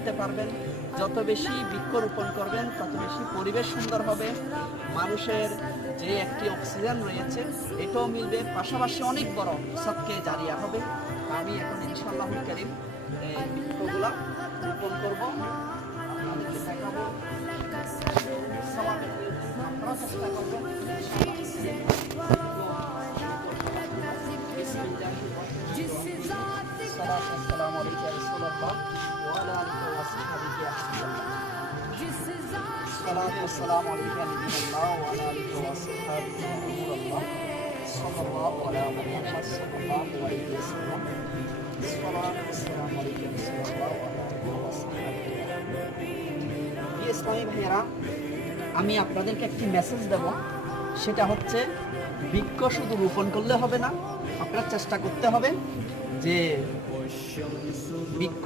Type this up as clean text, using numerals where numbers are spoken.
করতে পারবেন। যত বেশি বৃক্ষরোপণ করবেন তত বেশি পরিবেশ সুন্দর হবে, মানুষের যে একটি অক্সিজেন রয়েছে এটাও মিলবে, পাশাপাশি অনেক বড় সদকে জারিয়া হবে। আমি এখন ইনশাআল্লাহুল কারীম এই বৃক্ষগুলা রোপণ করবো, আপনাদেরকে দেখাবো। আপনারা চেষ্টা করবেন السلام عليك يا رسول الله وعلى آلك وصحبه أجمعين. الصلاة والسلام عليك يا نبي الله وعلى آلك وصحبه نور الله صلى الله على محمد صلى الله عليه وسلم. الصلاة والسلام عليك يا رسول الله وعلى آلك وصحبه. ইসলামী ভাইয়েরা, আমি আপনাদেরকে একটি মেসেজ দেব, সেটা হচ্ছে বৃক্ষ শুধু রোপণ করলে হবে না, আপনার চেষ্টা করতে হবে যে বৃক্ষ